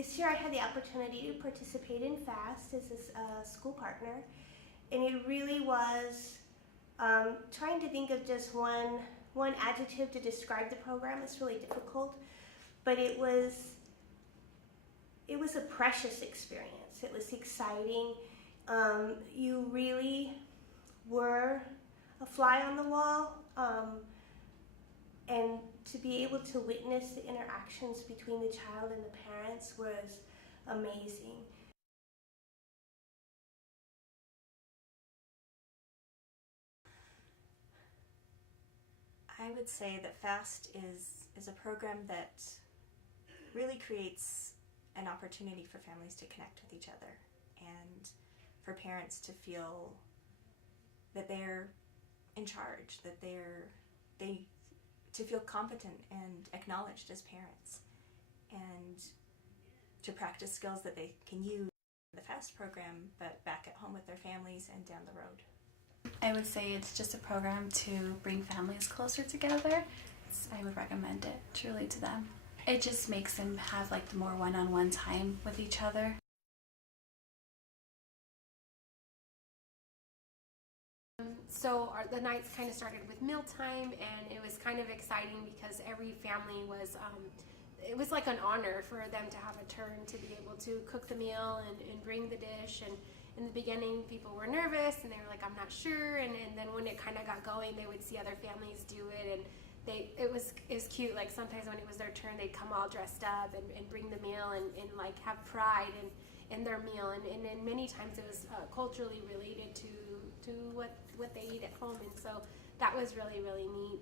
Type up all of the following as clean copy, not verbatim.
This year I had the opportunity to participate in FAST as a school partner, and it really was trying to think of just one adjective to describe the program. It's really difficult, but it was a precious experience. It was exciting. You really were a fly on the wall, and to be able to witness the interactions between the child and the parents was amazing. I would say that FAST is a program that really creates an opportunity for families to connect with each other and for parents to feel that they're in charge, that to feel competent and acknowledged as parents, and to practice skills that they can use in the FAST program but back at home with their families and down the road. I would say it's just a program to bring families closer together. I would recommend it truly to them. It just makes them have like the more one-on-one time with each other. So the nights kind of started with mealtime, and it was kind of exciting because every family was, it was like an honor for them to have a turn to be able to cook the meal and bring the dish. And in the beginning, people were nervous and they were like, I'm not sure. And then when it kind of got going, they would see other families do it, and it was cute. Like sometimes when it was their turn, they'd come all dressed up and bring the meal and like have pride in their meal. And then many times it was culturally related to what they eat at home, and so that was really neat.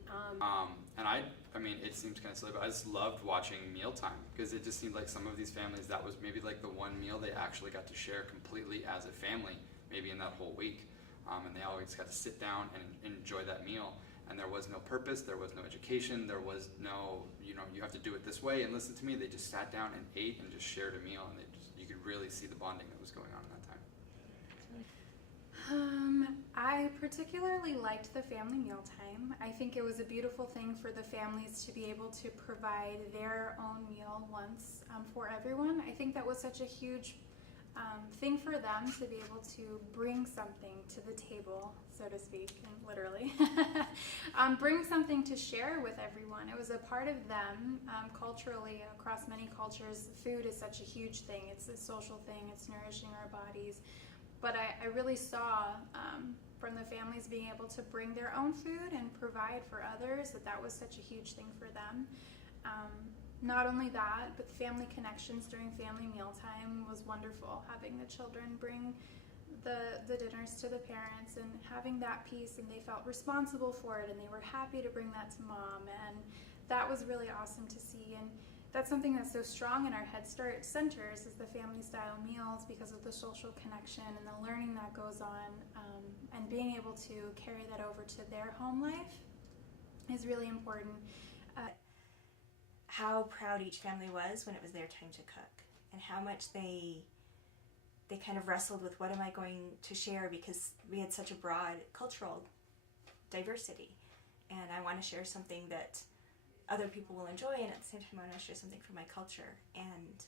And I mean, it seems kind of silly, but I just loved watching mealtime because it just seemed like some of these families, that was maybe like the one meal they actually got to share completely as a family, maybe in that whole week. And they always got to sit down and enjoy that meal. And there was no purpose, there was no education, there was no, you have to do it this way and listen to me. They just sat down and ate and just shared a meal, and you could really see the bonding that was going on in that time. I particularly liked the family mealtime. I think it was a beautiful thing for the families to be able to provide their own meal once for everyone. I think that was such a huge thing for them to be able to bring something to the table, so to speak, and literally. Bring something to share with everyone. It was a part of them. Culturally, across many cultures, food is such a huge thing. It's a social thing. It's nourishing our bodies. But I really saw from the families being able to bring their own food and provide for others that was such a huge thing for them. Not only that, but family connections during family mealtime was wonderful. Having the children bring the dinners to the parents and having that piece, and they felt responsible for it, and they were happy to bring that to mom, and that was really awesome to see. And that's something that's so strong in our Head Start centers, is the family style meals, because of the social connection and the learning that goes on, and being able to carry that over to their home life is really important. How proud each family was when it was their time to cook, and how much they kind of wrestled with, what am I going to share, because we had such a broad cultural diversity, and I want to share something that other people will enjoy, and at the same time I want to share something from my culture. And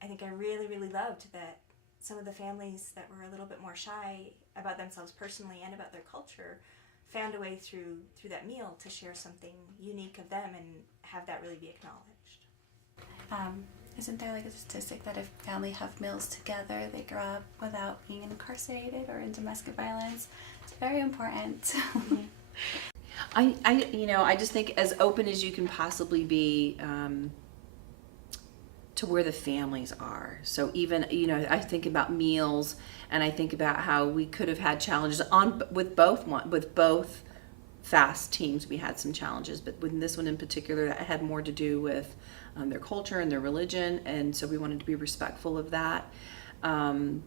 I think I really loved that some of the families that were a little bit more shy about themselves personally and about their culture found a way through that meal to share something unique of them and have that really be acknowledged. Isn't there like a statistic that if family have meals together, they grow up without being incarcerated or in domestic violence? It's very important. I just think as open as you can possibly be to where the families are. So even, I think about meals, and I think about how we could have had challenges with both FAST teams. We had some challenges, but with this one in particular, that had more to do with their culture and their religion, and so we wanted to be respectful of that. And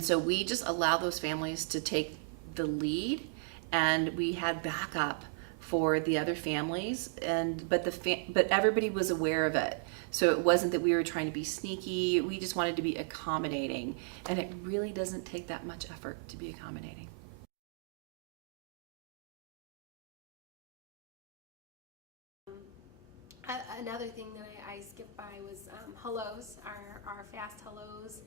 so we just allow those families to take the lead, and we had backup for the other families, but everybody was aware of it. So it wasn't that we were trying to be sneaky. We just wanted to be accommodating, and it really doesn't take that much effort to be accommodating. Another thing that I skipped by was hellos, our fast hellos.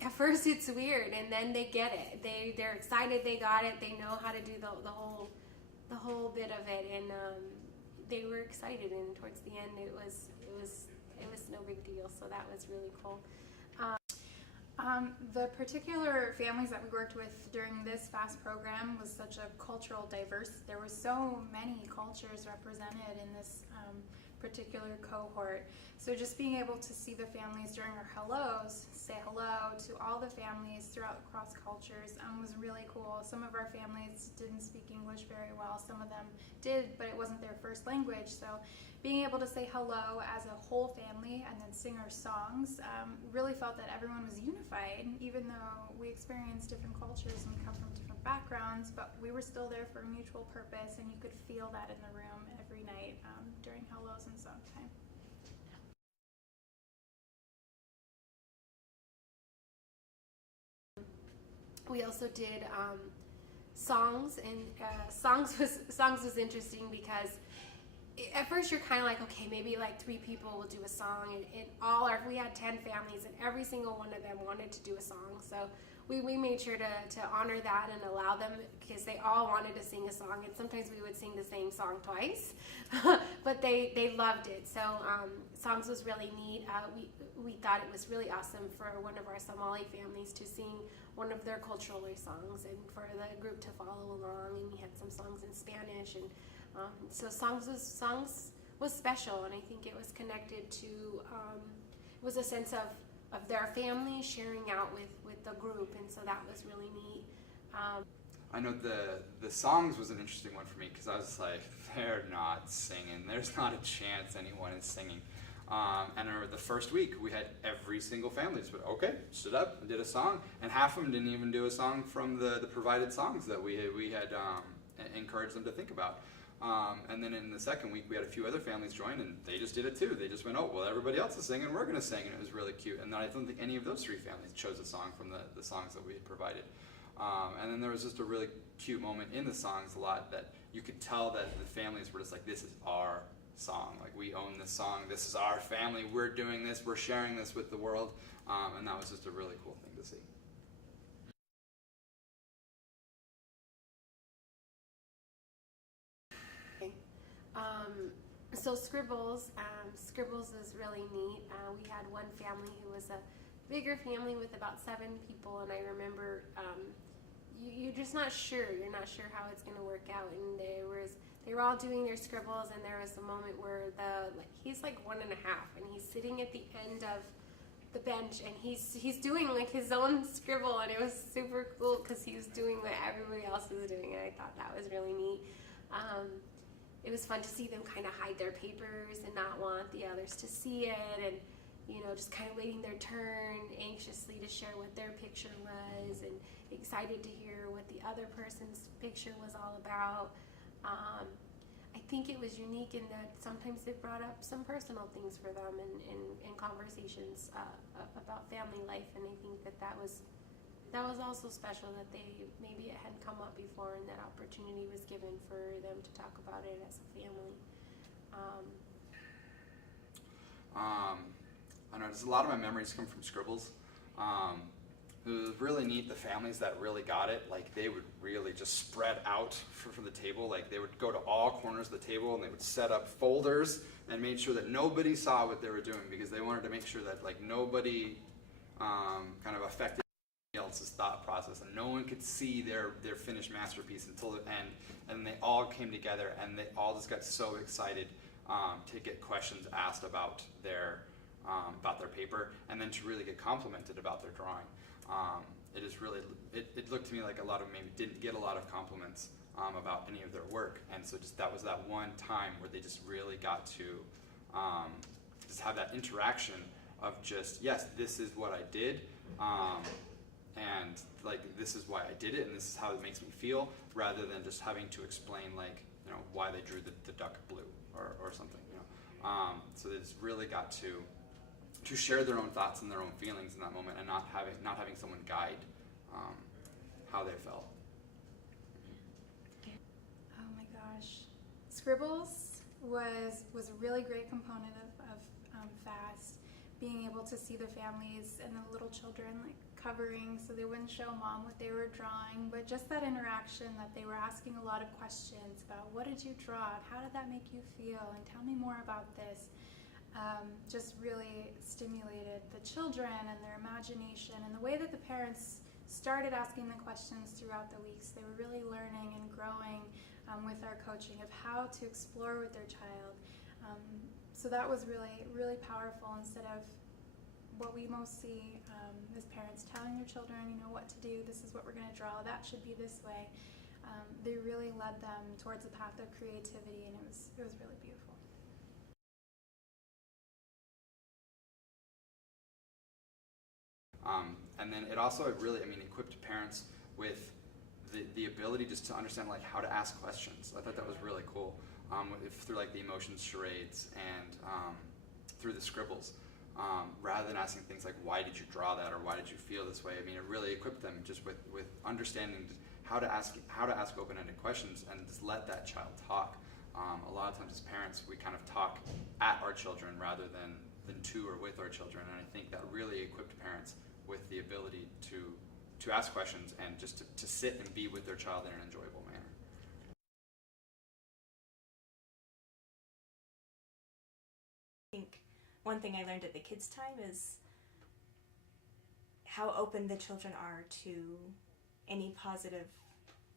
At first it's weird, and then they get it. They're excited they got it. They know how to do the whole bit of it, and they were excited. And towards the end, it was no big deal. So that was really cool. The particular families that we worked with during this FAST program was such a cultural diverse. There were so many cultures represented in this particular cohort. So just being able to see the families during our hellos, say hello to all the families throughout across cultures was really cool. Some of our families didn't speak English very well. Some of them did, but it wasn't their first language. So being able to say hello as a whole family and then sing our songs, really felt that everyone was unified, even though we experienced different cultures and we come from different backgrounds, but we were still there for a mutual purpose, and you could feel that in the room every night during hellos and song time. We also did songs, and songs was interesting because at first you're kind of like, okay, maybe like 3 people will do a song, and we had 10 families, and every single one of them wanted to do a song. So we made sure to honor that and allow them, because they all wanted to sing a song, and sometimes we would sing the same song twice, but they loved it. So songs was really neat. We thought it was really awesome for one of our Somali families to sing one of their cultural songs, and for the group to follow along, and we had some songs in Spanish, and so songs was special, and I think it was connected to it was a sense of their family sharing out with the group, and so that was really neat. I know the songs was an interesting one for me, because I was like, they're not singing. There's not a chance anyone is singing. And I remember the first week we had every single family just went, okay, stood up and did a song, and half of them didn't even do a song from the provided songs that we had encouraged them to think about. And then in the second week we had a few other families join, and they just did it too. They just went, oh, well, everybody else is singing, we're going to sing, and it was really cute. And then I don't think any of those 3 families chose a song from the songs that we had provided. And then there was just a really cute moment in the songs a lot that you could tell that the families were just like, this is our song. Like, we own this song. This is our family. We're doing this. We're sharing this with the world. And that was just a really cool thing to see. So Scribbles is really neat. We had one family who was a bigger family with about 7 people, and I remember you're just not sure. You're not sure how it's going to work out, and they were all doing their scribbles, and there was a moment where he's like 1.5, and he's sitting at the end of the bench, and he's doing like his own scribble, and it was super cool because he was doing what everybody else was doing, and I thought that was really neat. It was fun to see them kind of hide their papers and not want the others to see it, and just kind of waiting their turn, anxiously to share what their picture was, and excited to hear what the other person's picture was all about. I think it was unique in that sometimes it brought up some personal things for them in conversations about family life, and I think that was also special, that maybe it hadn't come up before, and that opportunity was given for them to talk about it as a family. I know a lot of my memories come from Scribbles. It was really neat, the families that really got it, like they would really just spread out from the table. Like they would go to all corners of the table, and they would set up folders and made sure that nobody saw what they were doing, because they wanted to make sure that like nobody kind of affected else's thought process, and no one could see their finished masterpiece until the end. And they all came together, and they all just got so excited to get questions asked about their paper, and then to really get complimented about their drawing. It looked to me like a lot of them maybe didn't get a lot of compliments about any of their work, and so just that was that one time where they just really got to just have that interaction of just, yes, this is what I did, and like this is why I did it, and this is how it makes me feel, rather than just having to explain like why they drew the duck blue or something. So they just really got to share their own thoughts and their own feelings in that moment, and not having someone guide how they felt. Oh my gosh. Scribbles was a really great component of FAST. Being able to see the families and the little children like covering so they wouldn't show mom what they were drawing, but just that interaction that they were asking a lot of questions about what did you draw, how did that make you feel, and tell me more about this. Just really stimulated the children and their imagination, and the way that the parents started asking the questions throughout the weeks. They were really learning and growing with our coaching of how to explore with their child. So that was really, really powerful, instead of what we most see as parents telling their children, what to do. This is what we're going to draw. That should be this way. They really led them towards a path of creativity, and it was really beautiful. And then it also really, equipped parents with the ability just to understand like how to ask questions. I thought that was really cool. Through like the emotions charades and through the scribbles, rather than asking things like why did you draw that or why did you feel this way. It really equipped them just with understanding how to ask open-ended questions and just let that child talk. A lot of times as parents we kind of talk at our children rather than to or with our children, and I think that really equipped parents with the ability to ask questions and just to sit and be with their child in an enjoyable manner. I think one thing I learned at the kids' time is how open the children are to any positive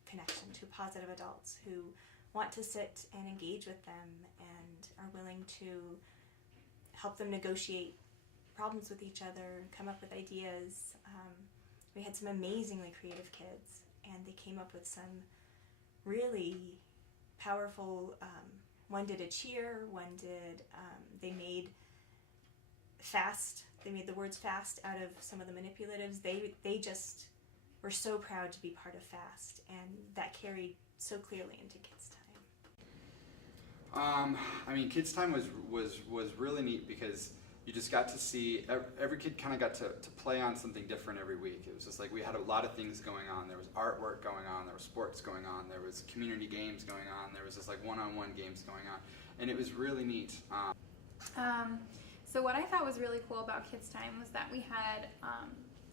connection, to positive adults who want to sit and engage with them and are willing to help them negotiate problems with each other, come up with ideas. We had some amazingly creative kids, and they came up with some really powerful, one did a cheer, one did, they made the words fast out of some of the manipulatives. They just were so proud to be part of FAST, and that carried so clearly into kids' time. Kids' time was really neat because you just got to see, every kid kind of got to play on something different every week. It was just like we had a lot of things going on. There was artwork going on, there was sports going on, there was community games going on, there was just like one-on-one games going on, and it was really neat. So what I thought was really cool about Kids Time was that we had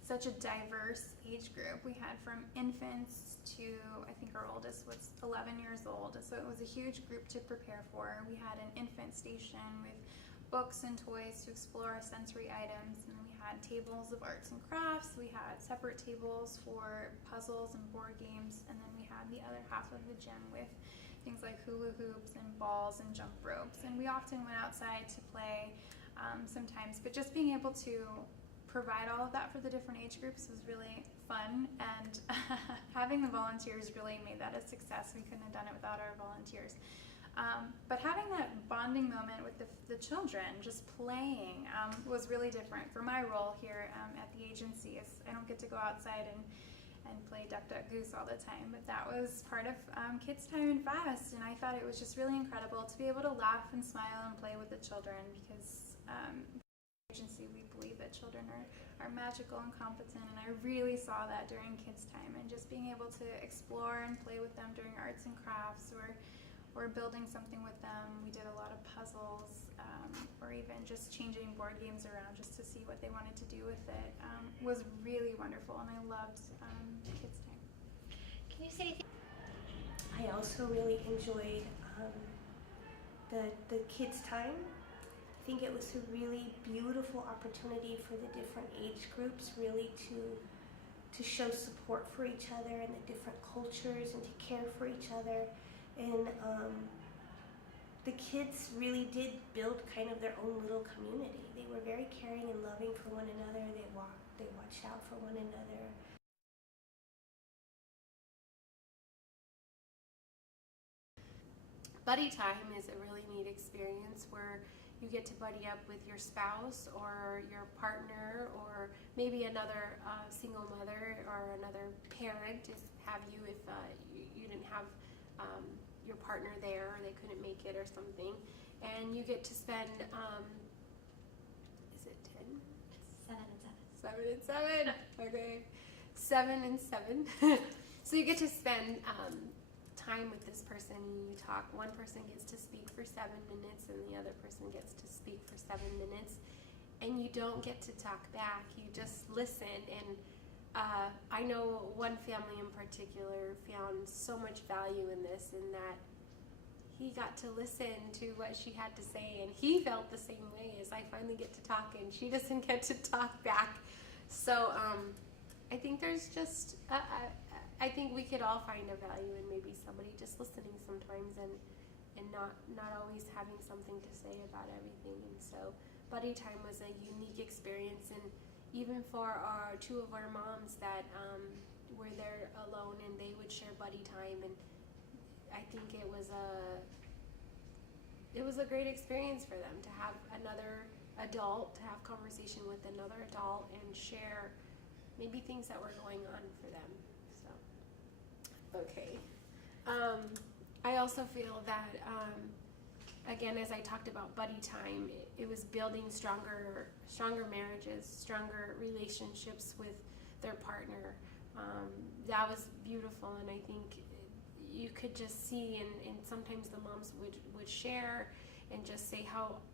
such a diverse age group. We had from infants to, I think our oldest was 11 years old, so it was a huge group to prepare for. We had an infant station with books and toys to explore sensory items, and then we had tables of arts and crafts. We had separate tables for puzzles and board games, and then we had the other half of the gym with things like hula hoops and balls and jump ropes. And we often went outside to play sometimes, but just being able to provide all of that for the different age groups was really fun, and having the volunteers really made that a success. We couldn't have done it without our volunteers. But having that bonding moment with the children, just playing, was really different for my role here at the agency. I don't get to go outside and play Duck, Duck, Goose all the time, but that was part of Kids Time and FAST, and I thought it was just really incredible to be able to laugh and smile and play with the children, because agency, we believe that children are magical and competent, and I really saw that during Kids Time, and just being able to explore and play with them during arts and crafts, or building something with them. We did a lot of puzzles, or even just changing board games around just to see what they wanted to do with it. Was really wonderful, and I loved Kids Time. Can you say anything? I also really enjoyed the kids' time. I think it was a really beautiful opportunity for the different age groups really to show support for each other and the different cultures, and to care for each other. And the kids really did build kind of their own little community. They were very caring and loving for one another. They watched out for one another. Buddy time is a really neat experience where you get to buddy up with your spouse or your partner, or maybe another single mother or another parent to have you if you didn't have your partner there, or they couldn't make it or something. And you get to spend, is it 10? 7 and 7. Okay. 7 and 7. So you get to spend time with this person and you talk, one person gets to speak for 7 minutes and the other person gets to speak for 7 minutes, and you don't get to talk back, you just listen. And I know one family in particular found so much value in this, in that he got to listen to what she had to say, and he felt the same way as I finally get to talk and she doesn't get to talk back. So I think there's just I think we could all find a value in maybe somebody just listening sometimes, and not always having something to say about everything. And so buddy time was a unique experience, and even for two of our moms that were there alone, and they would share buddy time, and I think it was a great experience for them to have another adult, to have conversation with another adult and share maybe things that were going on for them. So, okay. I also feel that, again, as I talked about buddy time, it was building stronger marriages, stronger relationships with their partner. That was beautiful, and I think you could just see, and sometimes the moms would share and just say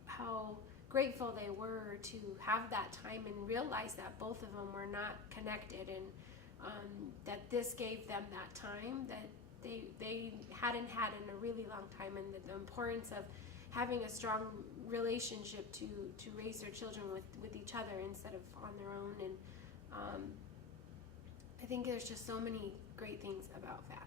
how grateful they were to have that time and realize that both of them were not connected, and that this gave them that time that they hadn't had in a really long time, and the importance of having a strong relationship to raise their children with each other instead of on their own. And I think there's just so many great things about FAST.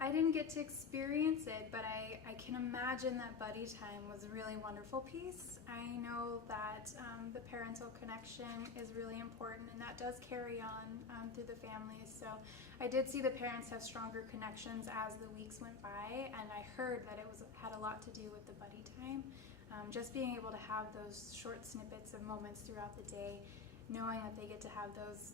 I didn't get to experience it, but I can imagine that buddy time was a really wonderful piece. I know that the parental connection is really important, and that does carry on through the families. So I did see the parents have stronger connections as the weeks went by, and I heard that it had a lot to do with the buddy time. Just being able to have those short snippets of moments throughout the day, knowing that they get to have those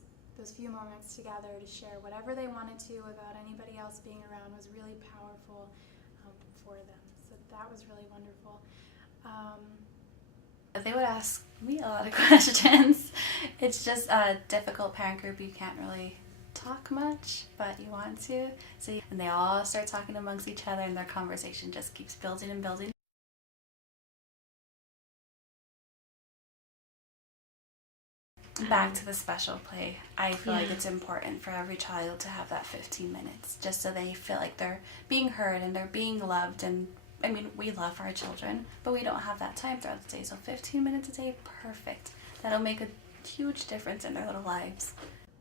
few moments together to share whatever they wanted to without anybody else being around was really powerful for them. So that was really wonderful. They would ask me a lot of questions. It's just a difficult parent group. You can't really talk much, but you want to. And they all start talking amongst each other, and their conversation just keeps building and building. Back to the special play. I feel like it's important for every child to have that 15 minutes, just so they feel like they're being heard and they're being loved. And I mean, we love our children, but we don't have that time throughout the day. So 15 minutes a day, perfect. That'll make a huge difference in their little lives.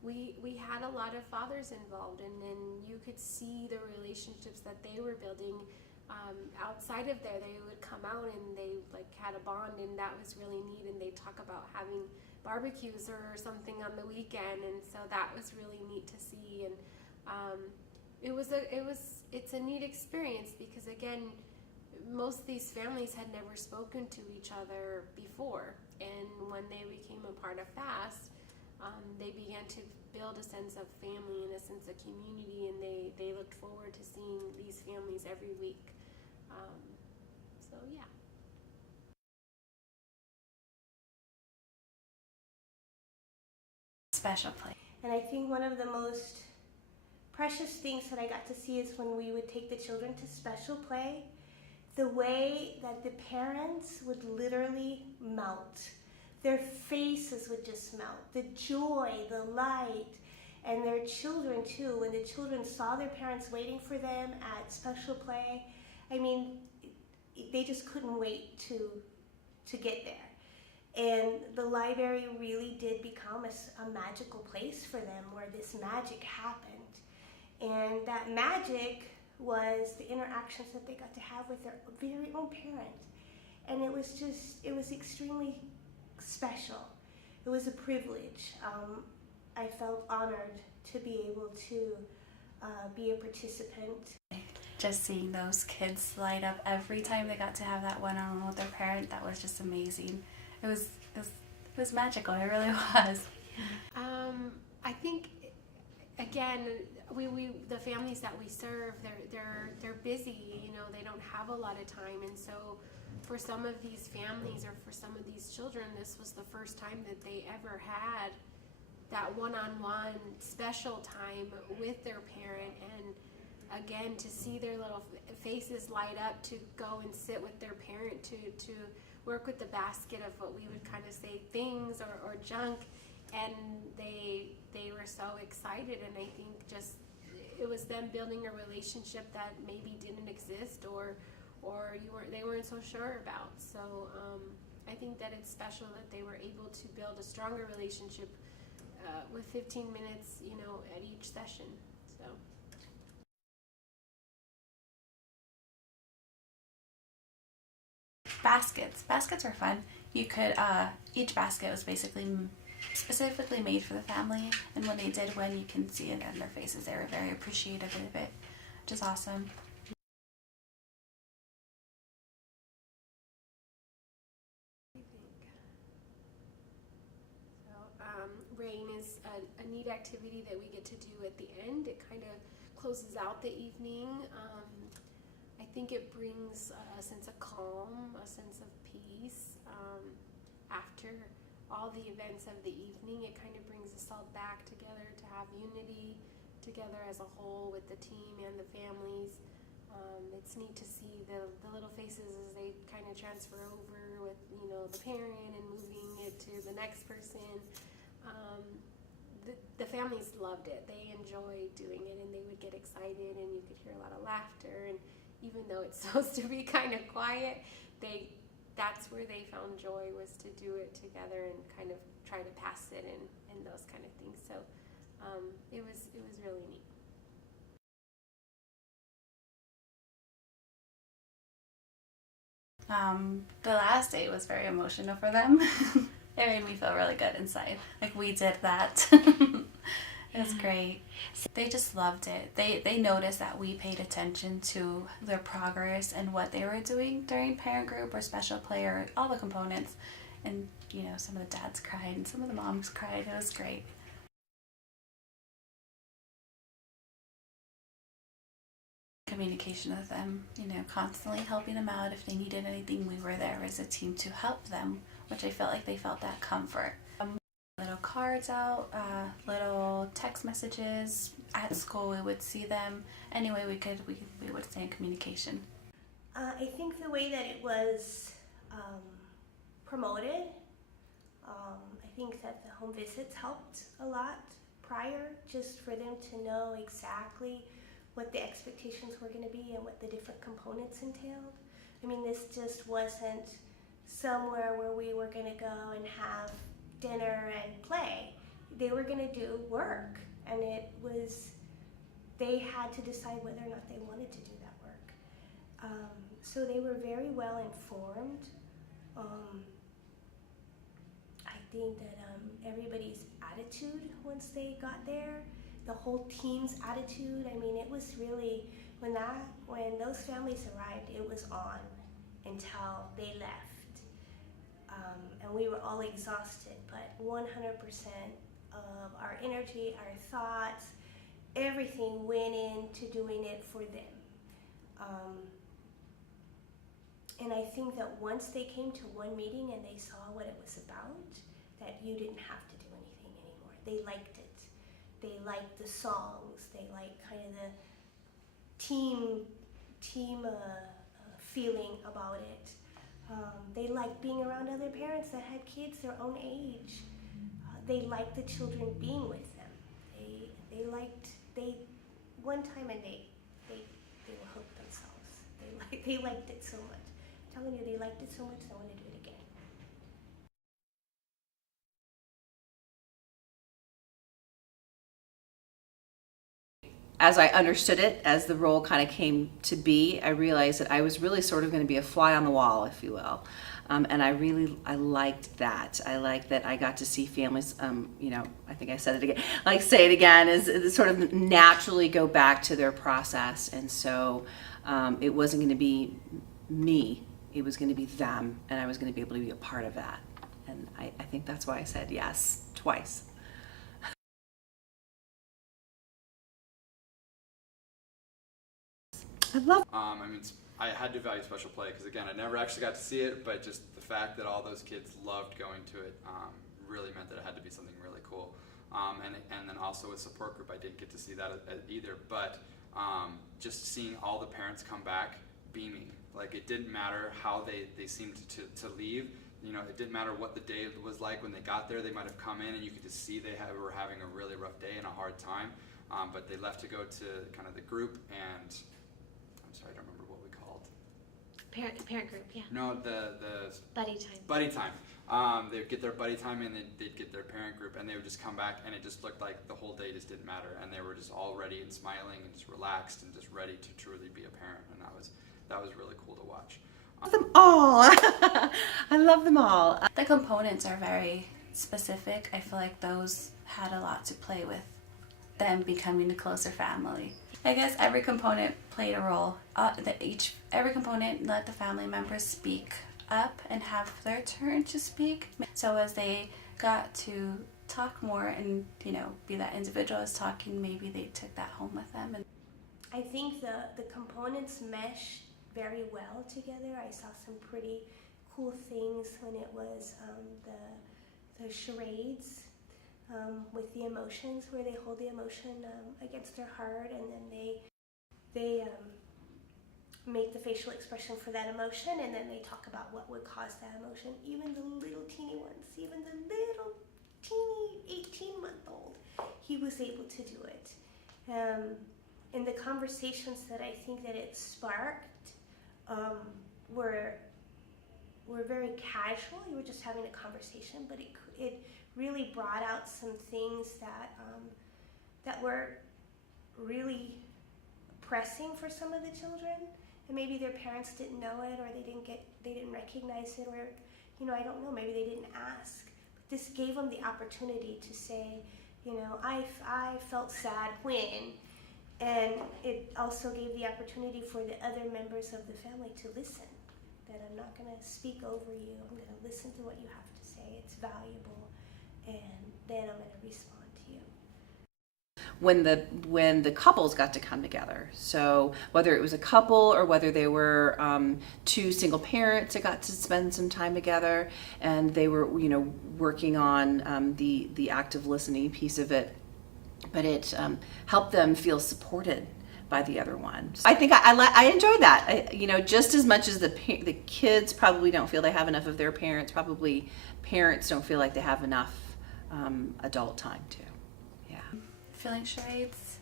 We had a lot of fathers involved, and then you could see the relationships that they were building outside of there. They would come out and they had a bond, and that was really neat. And they talk about having barbecues or something on the weekend, and so that was really neat to see. And it's a neat experience, because again, most of these families had never spoken to each other before, and when they became a part of FAST, they began to build a sense of family and a sense of community, and they looked forward to seeing these families every week. So yeah. Special play. And I think one of the most precious things that I got to see is when we would take the children to special play, the way that the parents would literally melt. Their faces would just melt. The joy, the light, and their children too. When the children saw their parents waiting for them at special play, I mean, they just couldn't wait to get there. And the library really did become a magical place for them, where this magic happened. And that magic was the interactions that they got to have with their very own parent. And it was extremely special. It was a privilege. I felt honored to be able to be a participant. Just seeing those kids light up every time they got to have that one-on-one with their parent, that was just amazing. It was magical. It really was. I think, again, the families that we serve, they're busy. You know, they don't have a lot of time, and so for some of these families or for some of these children, this was the first time that they ever had that one-on-one special time with their parent, and again to see their little faces light up to go and sit with their parent to work with the basket of what we would kind of say things or junk, and they were so excited. And I think just it was them building a relationship that maybe didn't exist or they weren't so sure about. So I think that it's special that they were able to build a stronger relationship with 15 minutes, at each session. So. Baskets are fun. You could each basket was basically specifically made for the family, and when they did win, you can see it in their faces. They were very appreciative of it, which is awesome. Rain is a neat activity that we get to do at the end. It kind of closes out the evening. I think it brings a sense of calm, a sense of peace. After all the events of the evening, it kind of brings us all back together to have unity together as a whole with the team and the families. It's neat to see the little faces as they kind of transfer over with the parent and moving it to the next person. The families loved it. They enjoyed doing it, and they would get excited, and you could hear a lot of laughter. And even though it's supposed to be kind of quiet, that's where they found joy, was to do it together and kind of try to pass it and those kind of things. So it was really neat. The last day was very emotional for them. It made me feel really good inside. Like, we did that. It was great. They just loved it. They noticed that we paid attention to their progress and what they were doing during parent group or special play or all the components. And, some of the dads cried and some of the moms cried. It was great. Communication with them, constantly helping them out. If they needed anything, we were there as a team to help them, which I felt like they felt that comfort. Little cards out, little text messages. At school we would see them. Anyway, we would stay in communication. I think the way that it was promoted, I think that the home visits helped a lot prior, just for them to know exactly what the expectations were going to be and what the different components entailed. I mean, this just wasn't somewhere where we were going to go and have dinner and play. They were going to do work, and they had to decide whether or not they wanted to do that work. So they were very well informed. I think that everybody's attitude once they got there, the whole team's attitude, I mean, it was really, when those families arrived, it was on until they left. And we were all exhausted, but 100% of our energy, our thoughts, everything went into doing it for them. And I think that once they came to one meeting and they saw what it was about, that you didn't have to do anything anymore. They liked it. They liked the songs. They liked kind of the team feeling about it. They liked being around other parents that had kids their own age. They liked the children being with them. They one time and they were hooked themselves. They liked it so much. I'm telling you, they liked it so much they want to do it again. As I understood it, as the role kind of came to be, I realized that I was really sort of going to be a fly on the wall, if you will. And I liked that. I liked that I got to see families, I think I said it again, say it again, is sort of naturally go back to their process. And so it wasn't going to be me, it was going to be them, and I was going to be able to be a part of that. And I think that's why I said yes twice. I love. I had to value special play because, again, I never actually got to see it, but just the fact that all those kids loved going to it really meant that it had to be something really cool. and then also a support group. I didn't get to see that either, but just seeing all the parents come back beaming. Like, it didn't matter how they seemed to leave. You know, it didn't matter what the day was like when they got there. They might have come in and you could just see were having a really rough day and a hard time, but they left to go to kind of the group, and I'm sorry, I don't remember what we called. Parent group, yeah. No, the Buddy time. buddy time. They'd get their buddy time and then they'd get their parent group, and they would just come back, and it just looked like the whole day just didn't matter, and they were just all ready and smiling and just relaxed and just ready to truly be a parent, and that was really cool to watch. Love them all. I love them all. The components are very specific. I feel like those had a lot to play with them becoming a closer family. I guess every component played a role. Every component let the family members speak up and have their turn to speak. So as they got to talk more and, you know, be that individual as talking, maybe they took that home with them. And I think the components mesh very well together. I saw some pretty cool things when it was the charades with the emotions, where they hold the emotion against their heart, and then they make the facial expression for that emotion, and then they talk about what would cause that emotion. Even the little teeny ones, even the little teeny 18-month-old, he was able to do it. And the conversations that I think that it sparked were very casual. You were just having a conversation, but it really brought out some things that were really pressing for some of the children, and maybe their parents didn't know it, or they didn't recognize it, or, you know, I don't know, maybe they didn't ask. But this gave them the opportunity to say, you know, I felt sad when. And it also gave the opportunity for the other members of the family to listen. That I'm not going to speak over you. I'm going to listen to what you have to say. It's valuable. And then I'm going to respond to you. When the couples got to come together, so whether it was a couple or whether they were two single parents that got to spend some time together, and they were, you know, working on the active listening piece of it, but it helped them feel supported by the other one. I think I enjoyed that. You know, just as much as the kids probably don't feel they have enough of their parents, probably parents don't feel like they have enough adult time too. Yeah. feeling charades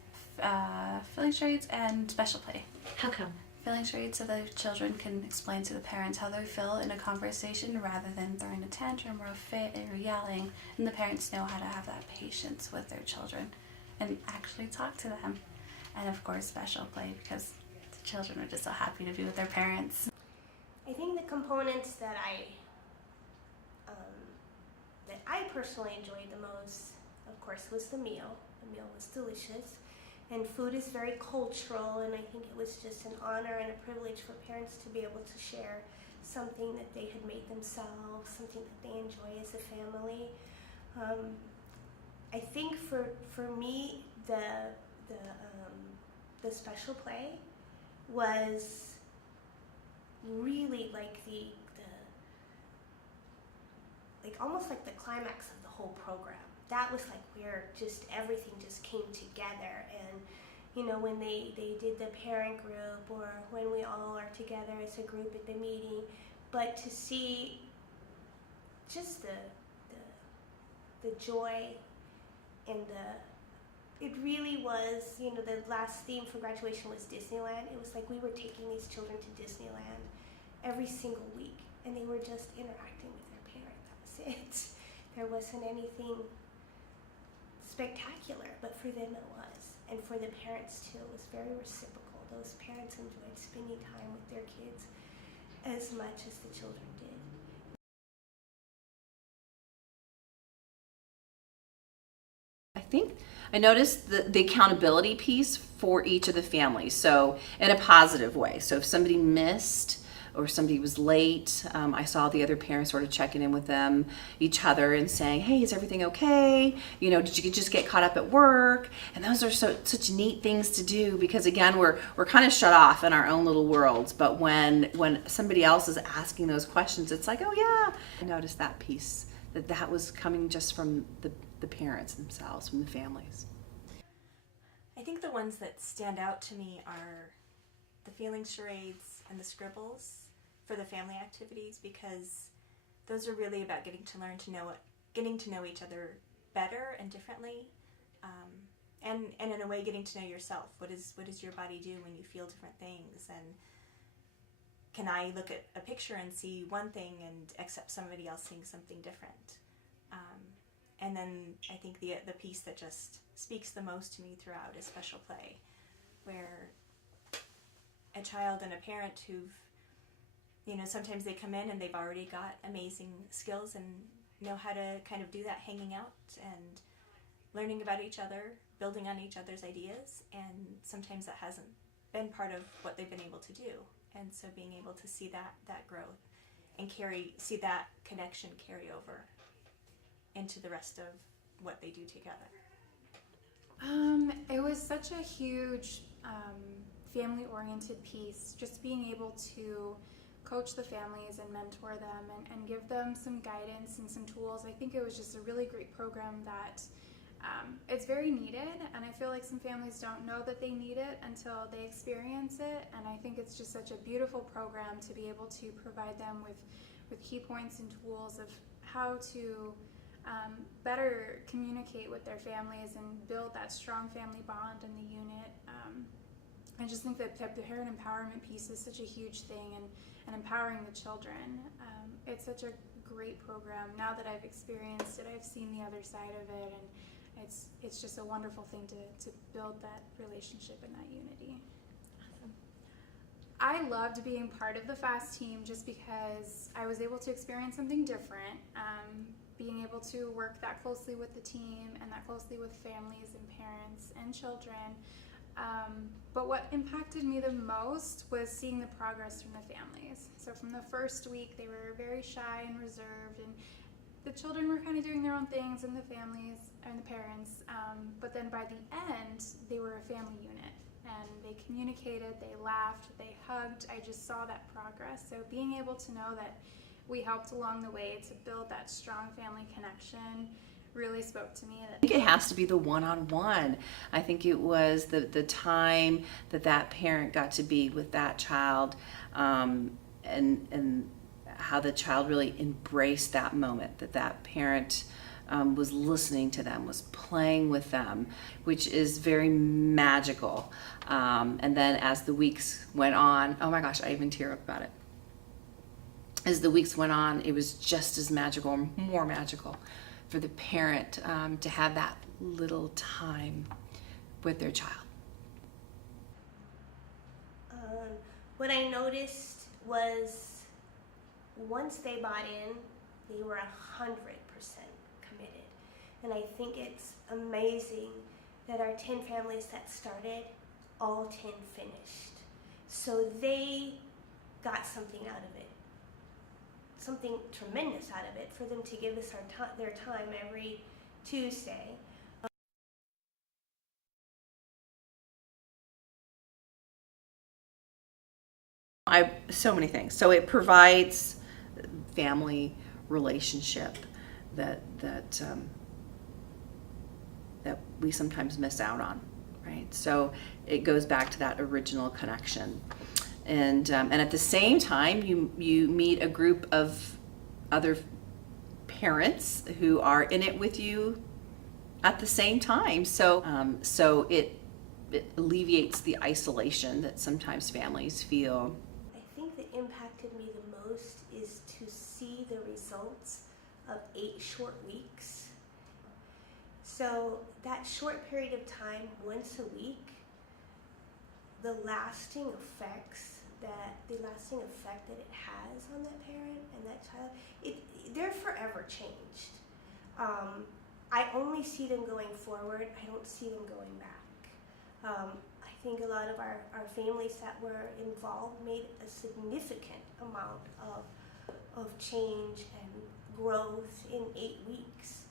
and special play. How come? Feeling charades so the children can explain to the parents how they feel in a conversation rather than throwing a tantrum or a fit or yelling, and the parents know how to have that patience with their children and actually talk to them. And of course, special play, because the children are just so happy to be with their parents. I think the components that I personally enjoyed the most, of course, was the meal. The meal was delicious, and food is very cultural, and I think it was just an honor and a privilege for parents to be able to share something that they had made themselves, something that they enjoy as a family. I think for me, the special play was really like almost like the climax of the whole program. That was like where just everything just came together, and you know, when they did the parent group, or when we all are together as a group at the meeting, but to see just the joy and it really was, you know, the last theme for graduation was Disneyland. It was like we were taking these children to Disneyland every single week, and they were just interacting with their parent. That was it. There wasn't anything spectacular, but for them it was. And for the parents too, it was very reciprocal. Those parents enjoyed spending time with their kids as much as the children did. I think I noticed the accountability piece for each of the families, so in a positive way. So if somebody missed or somebody was late, I saw the other parents sort of checking in with them, each other, and saying, hey, is everything okay? You know, did you just get caught up at work? And those are such neat things to do, because again, we're kind of shut off in our own little worlds, but when somebody else is asking those questions, it's like, oh yeah. I noticed that piece, that was coming just from the parents themselves, from the families. I think the ones that stand out to me are the feelings charades and the scribbles for the family activities, because those are really about getting to know each other better and differently, and in a way getting to know yourself. What does your body do when you feel different things, and can I look at a picture and see one thing and accept somebody else seeing something different? And then I think the piece that just speaks the most to me throughout is special play, where a child and a parent who've, sometimes they come in and they've already got amazing skills and know how to kind of do that, hanging out and learning about each other, building on each other's ideas, and sometimes that hasn't been part of what they've been able to do. And so being able to see that growth and see that connection carry over into the rest of what they do together. It was such a huge family-oriented piece, just being able to coach the families and mentor them and give them some guidance and some tools. I think it was just a really great program that it's very needed, and I feel like some families don't know that they need it until they experience it, and I think it's just such a beautiful program to be able to provide them with key points and tools of how to better communicate with their families and build that strong family bond in the unit. I just think that the parent empowerment piece is such a huge thing, and empowering the children. It's such a great program. Now that I've experienced it, I've seen the other side of it, and it's just a wonderful thing to build that relationship and that unity. Awesome. I loved being part of the FAST team just because I was able to experience something different. Being able to work that closely with the team and that closely with families and parents and children. But what impacted me the most was seeing the progress from the families. So from the first week, they were very shy and reserved, and the children were kind of doing their own things, and the families and the parents. But then by the end, they were a family unit, and they communicated, they laughed, they hugged. I just saw that progress. So being able to know that we helped along the way to build that strong family connection really spoke to me. I think it has to be the one-on-one. I think it was the time that parent got to be with that child, and how the child really embraced that moment, that parent was listening to them, was playing with them, which is very magical. And then as the weeks went on, oh my gosh, I even tear up about it. As the weeks went on, it was just as magical, or more magical, for the parent to have that little time with their child. What I noticed was once they bought in, they were 100% committed. And I think it's amazing that our 10 families that started, all 10 finished. So they got something out of it, something tremendous out of it, for them to give us their time every Tuesday. So many things. So it provides family relationship that we sometimes miss out on, right? So it goes back to that original connection, and at the same time, you meet a group of other parents who are in it with you at the same time. So it alleviates the isolation that sometimes families feel. I think that impacted me the most is to see the results of 8 short weeks. So that short period of time, once a week, the lasting effect that it has on that parent and that child, they're forever changed. I only see them going forward. I don't see them going back. I think a lot of our families that were involved made a significant amount of change and growth in 8 weeks.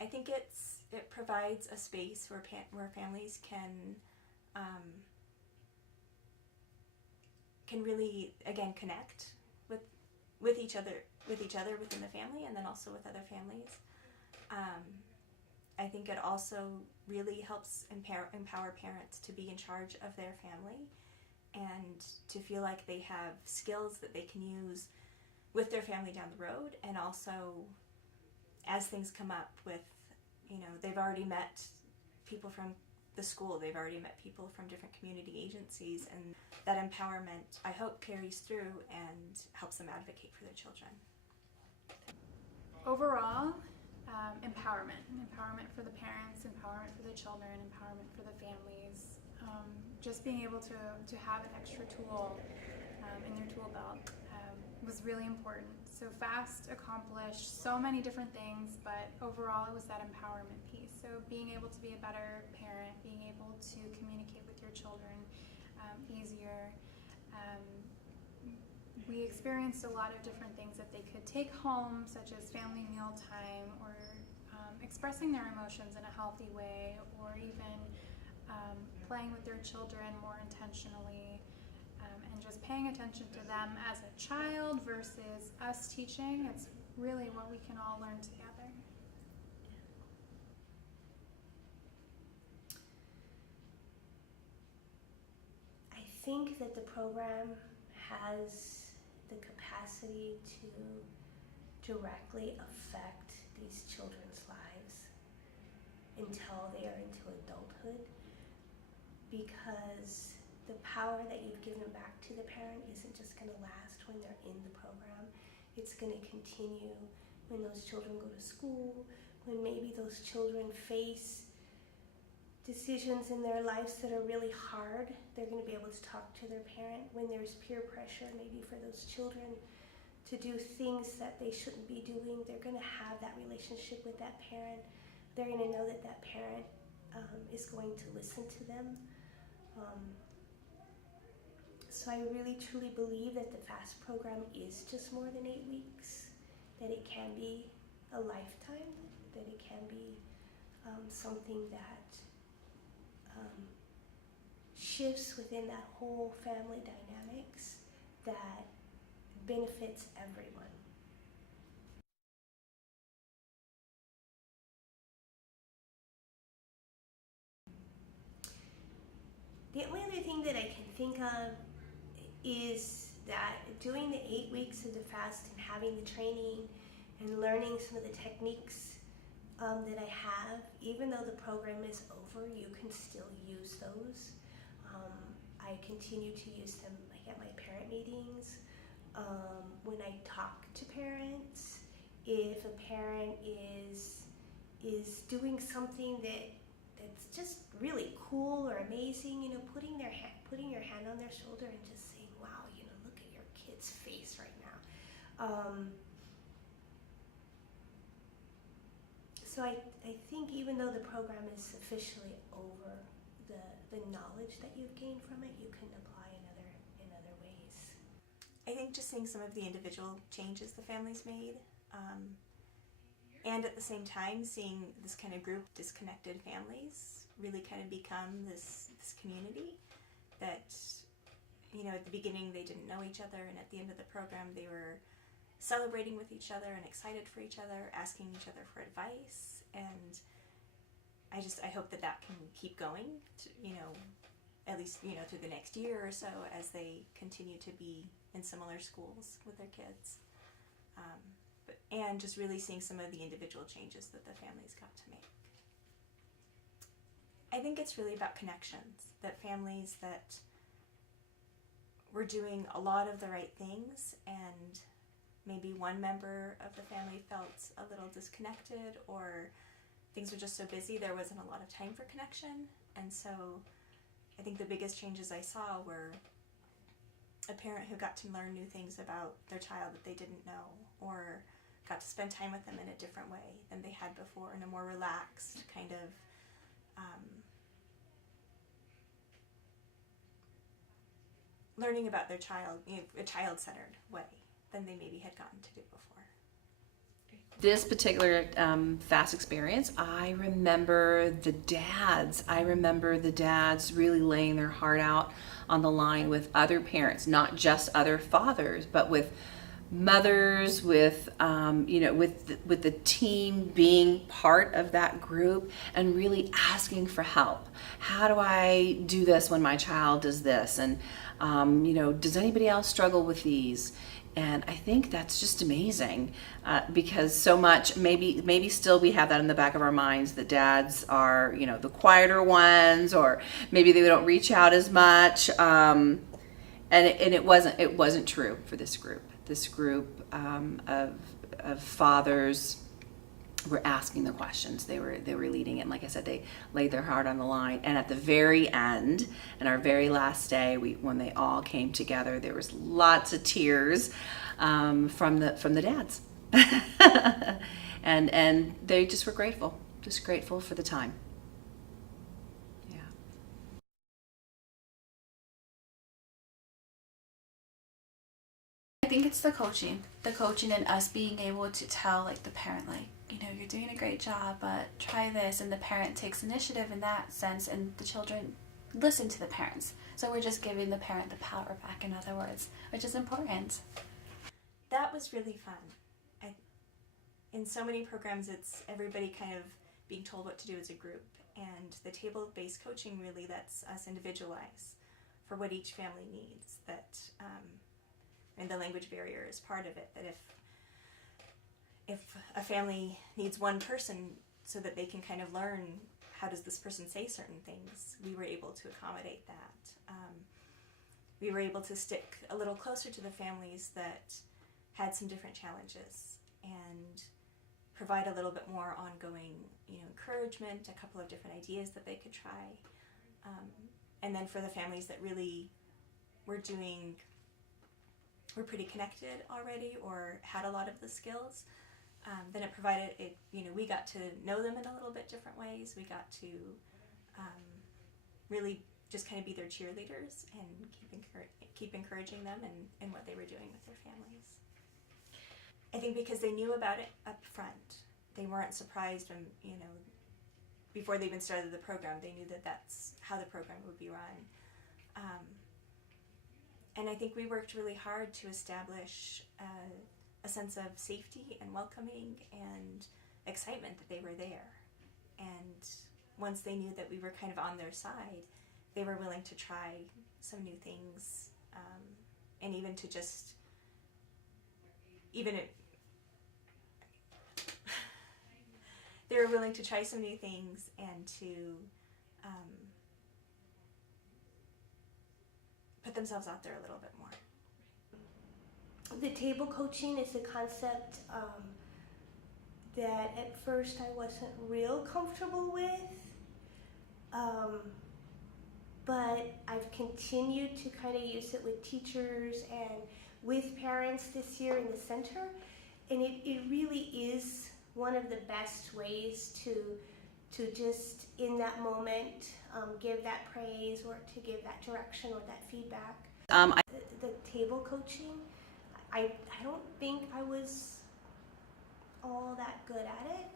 I think it provides a space where families can really, again, connect with each other within the family, and then also with other families. I think it also really helps empower parents to be in charge of their family and to feel like they have skills that they can use with their family down the road, and also as things come up with, they've already met people from the school, they've already met people from different community agencies, and that empowerment, I hope, carries through and helps them advocate for their children. Overall, empowerment for the parents, empowerment for the children, empowerment for the families. Just being able to have an extra tool in their tool belt was really important. So FAST accomplished so many different things, but overall it was that empowerment piece. So being able to be a better parent, being able to communicate with your children easier. We experienced a lot of different things that they could take home, such as family meal time, or expressing their emotions in a healthy way, or even playing with their children more intentionally, and just paying attention to them as a child versus us teaching. It's really what we can all learn together. I think that the program has the capacity to directly affect these children's lives until they are into adulthood, because the power that you've given back to the parent isn't just going to last when they're in the program. It's going to continue when those children go to school, when maybe those children face decisions in their lives that are really hard. They're going to be able to talk to their parent. When there's peer pressure maybe for those children to do things that they shouldn't be doing, they're going to have that relationship with that parent. They're going to know that that parent is going to listen to them. So I really truly believe that the FAST program is just more than 8 weeks, that it can be a lifetime, that it can be something that shifts within that whole family dynamics that benefits everyone. The only other thing that I can think of is that doing the 8 weeks of the FAST and having the training and learning some of the techniques that I have, even though the program is over, you can still use those. I continue to use them like at my parent meetings, when I talk to parents. If a parent is doing something that's just really cool or amazing, putting your hand on their shoulder and just saying, wow, look at your kid's face right now. So I think even though the program is officially over, the knowledge that you've gained from it, you can apply in other ways. I think just seeing some of the individual changes the families made, and at the same time seeing this kind of group disconnected families really kind of become this community that, at the beginning they didn't know each other, and at the end of the program they were celebrating with each other and excited for each other, asking each other for advice. And I hope that can keep going to, at least, through the next year or so as they continue to be in similar schools with their kids. And just really seeing some of the individual changes that the families got to make. I think it's really about connections, that families that were doing a lot of the right things, and maybe one member of the family felt a little disconnected, or things were just so busy there wasn't a lot of time for connection. And so I think the biggest changes I saw were a parent who got to learn new things about their child that they didn't know, or got to spend time with them in a different way than they had before, in a more relaxed kind of learning about their child, a child-centered way than they maybe had gotten to do before. This particular FAST experience, I remember the dads really laying their heart out on the line with other parents, not just other fathers, but with mothers, with with the team being part of that group and really asking for help. How do I do this when my child does this? And does anybody else struggle with these? And I think that's just amazing, because so much, maybe still we have that in the back of our minds, that dads are, the quieter ones, or maybe they don't reach out as much. And it wasn't true for this group. This group of fathers were asking the questions. They were leading it. And like I said, they laid their heart on the line. And at the very end, and our very last day, when they all came together, there was lots of tears from the dads, and they just were grateful for the time. Yeah. I think it's the coaching and us being able to tell like the parent, like, you're doing a great job, but try this, and the parent takes initiative in that sense, and the children listen to the parents. So we're just giving the parent the power back, in other words, which is important. That was really fun. In so many programs, it's everybody kind of being told what to do as a group, and the table-based coaching really lets us individualize for what each family needs. That and the language barrier is part of it. That if a family needs one person so that they can kind of learn how does this person say certain things, we were able to accommodate that. We were able to stick a little closer to the families that had some different challenges and provide a little bit more ongoing, encouragement, a couple of different ideas that they could try. And then for the families that really were pretty connected already or had a lot of the skills, then it provided we got to know them in a little bit different ways. We got to really just kind of be their cheerleaders and keep encouraging them in what they were doing with their families. I think because they knew about it up front, they weren't surprised when, before they even started the program, they knew that that's how the program would be run. And I think we worked really hard to establish a sense of safety and welcoming and excitement that they were there. And once they knew that we were kind of on their side, they were willing to try some new things, and even to just, they were willing to try some new things and to put themselves out there a little bit more. The table coaching is a concept that at first I wasn't real comfortable with, but I've continued to kind of use it with teachers and with parents this year in the center, and it really is one of the best ways to just in that moment give that praise or to give that direction or that feedback. The table coaching, I don't think I was all that good at it,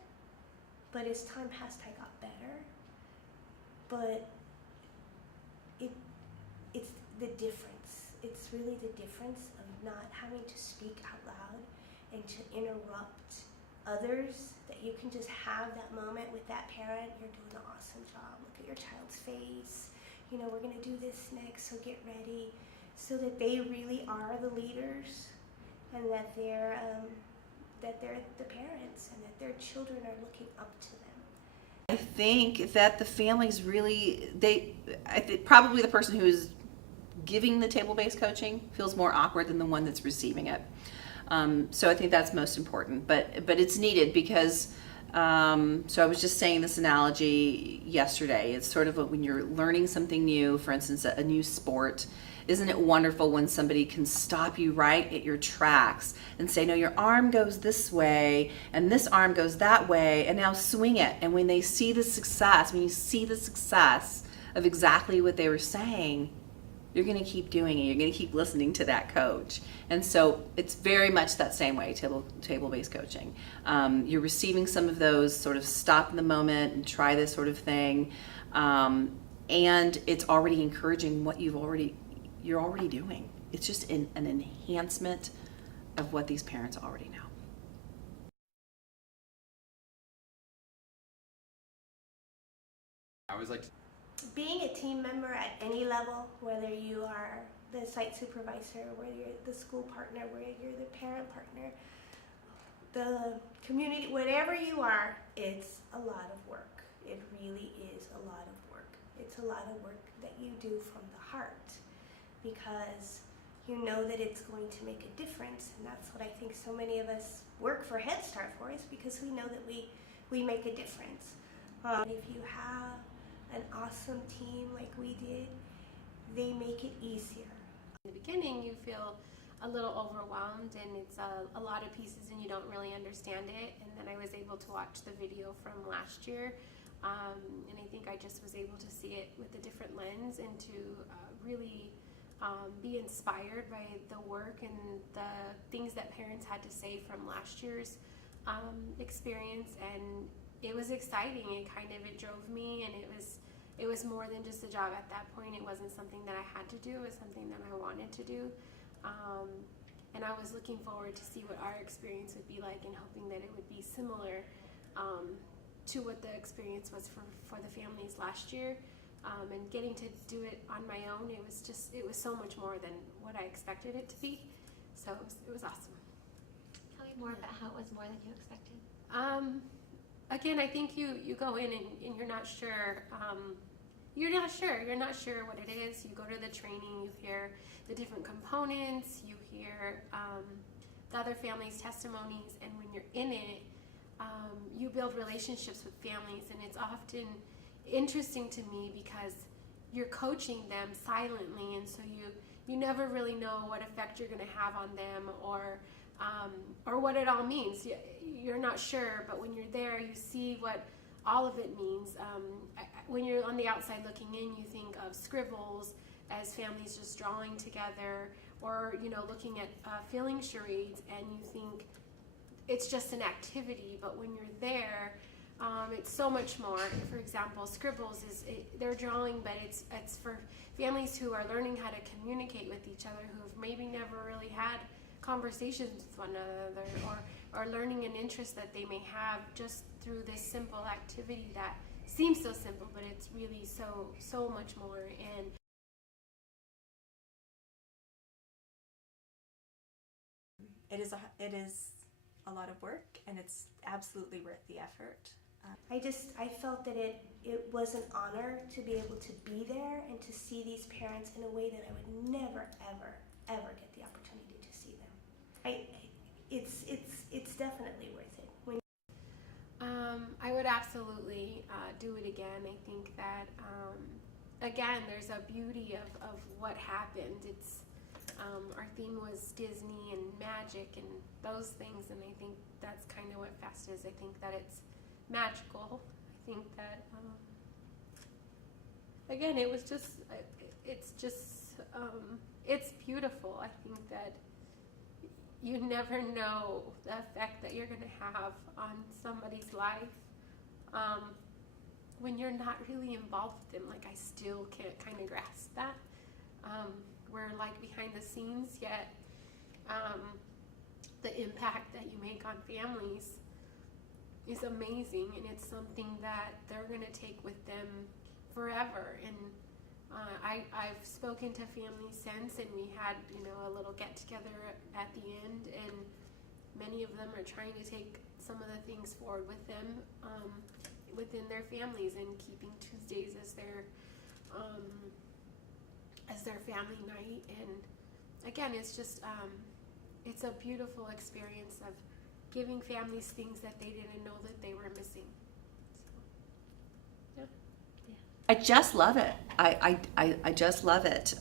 but as time passed I got better. But it's the difference. It's really the difference of not having to speak out loud and to interrupt others, that you can just have that moment with that parent. You're doing an awesome job. Look at your child's face. We're going to do this next, so get ready. So that they really are the leaders, and that they're the parents, and that their children are looking up to them. I think that the families really, probably the person who is giving the table-based coaching feels more awkward than the one that's receiving it. So I think that's most important, but it's needed because, so I was just saying this analogy yesterday. It's sort of when you're learning something new, for instance, a new sport. Isn't it wonderful when somebody can stop you right at your tracks and say, no, your arm goes this way and this arm goes that way, and now swing it. And when you see the success of exactly what they were saying, you're going to keep doing it. You're going to keep listening to that coach. And so it's very much that same way, table-based coaching. You're receiving some of those sort of stop in the moment and try this sort of thing. And it's already encouraging what you're already doing. It's just an enhancement of what these parents already know. I always like Being a team member at any level, whether you are the site supervisor, whether you're the school partner, whether you're the parent partner, the community, whatever you are, it's a lot of work. It really is a lot of work. It's a lot of work that you do from the heart, because you know that it's going to make a difference, and that's what I think so many of us work for Head Start for, is because we know that we make a difference. If you have an awesome team like we did, they make it easier. In the beginning, you feel a little overwhelmed, and it's a lot of pieces and you don't really understand it. And then I was able to watch the video from last year, and I think I just was able to see it with a different lens, and to really be inspired by the work and the things that parents had to say from last year's experience. And it was exciting. It drove me, and it was more than just a job at that point. It wasn't something that I had to do. It was something that I wanted to do. And I was looking forward to see what our experience would be like, and hoping that it would be similar to what the experience was for the families last year. And getting to do it on my own, it was so much more than what I expected it to be. So it was awesome. Tell me more about how it was more than you expected. Again, I think you go in and you're not sure. You're not sure what it is. You go to the training, you hear the different components, you hear the other families' testimonies, and when you're in it, you build relationships with families, and it's often interesting to me because you're coaching them silently, and so you never really know what effect you're going to have on them, or what it all means. You're not sure, but when you're there, you see what all of it means. When you're on the outside looking in, you think of scribbles as families just drawing together, or looking at filling charades, and you think it's just an activity. But when you're there, it's so much more. For example, scribbles they're drawing, but it's for families who are learning how to communicate with each other, who have maybe never really had conversations with one another, or learning an interest that they may have just through this simple activity that seems so simple, but it's really so much more. And it is a lot of work, and it's absolutely worth the effort. I felt that it was an honor to be able to be there and to see these parents in a way that I would never, ever get the opportunity to see them. It's definitely worth it. I would absolutely do it again. I think that again, there's a beauty of what happened. It's our theme was Disney and magic and those things, and I think that's kind of what FAST is. I think that it's magical. I think that again, it's beautiful. I think that you never know the effect that you're going to have on somebody's life when you're not really involved with them. Like, I still can't kind of grasp that. We're like behind the scenes, yet the impact that you make on families is amazing, and it's something that they're going to take with them forever. And I've spoken to families since, and we had a little get together at the end, and many of them are trying to take some of the things forward with them within their families, and keeping Tuesdays as their family night. And again, it's just it's a beautiful experience of giving families things that they didn't know that they were missing. So, yeah. I just love it. I just love it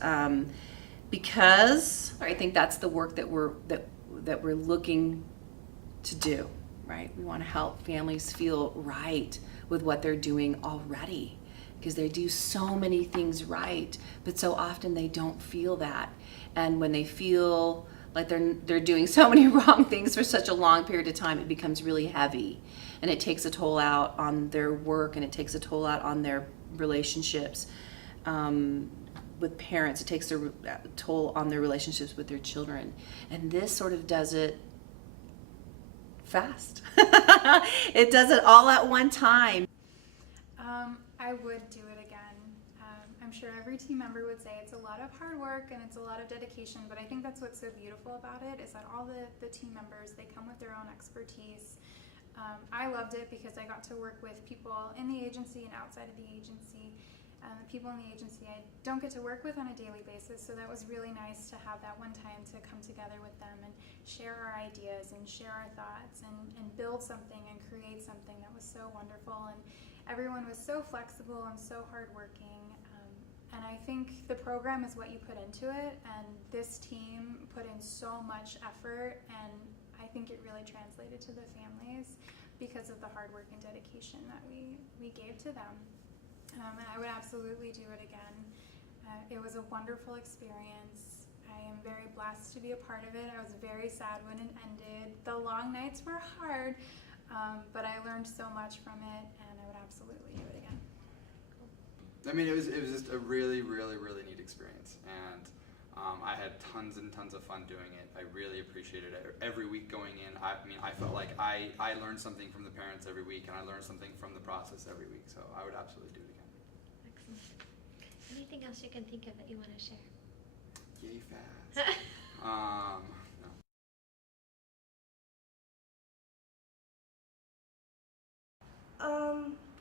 because I think that's the work that we're looking to do, right? We want to help families feel right with what they're doing already, because they do so many things right, but so often they don't feel that. And when they feel like they're doing so many wrong things for such a long period of time, it becomes really heavy, and it takes a toll out on their work, and it takes a toll out on their relationships, with parents. It takes a toll on their relationships with their children, and this sort of does it fast. It does it all at one time. I would do it again. I'm sure every team member would say it's a lot of hard work and it's a lot of dedication, but I think that's what's so beautiful about it, is that all the team members, they come with their own expertise. I loved it because I got to work with people in the agency and outside of the agency. The people in the agency I don't get to work with on a daily basis, so that was really nice to have that one time to come together with them and share our ideas and share our thoughts and build something and create something that was so wonderful. And everyone was so flexible and so hardworking. And I think the program is what you put into it, and this team put in so much effort, and I think it really translated to the families because of the hard work and dedication that we gave to them. And I would absolutely do it again. It was a wonderful experience. I am very blessed to be a part of it. I was very sad when it ended. The long nights were hard, but I learned so much from it, and I would absolutely do it again. I mean, it was just a really, really, really neat experience, and I had tons and tons of fun doing it. I really appreciated it. Every week going in, I mean, I felt like I learned something from the parents every week, and I learned something from the process every week, so I would absolutely do it again. Excellent. Anything else you can think of that you want to share? Yay fast. No.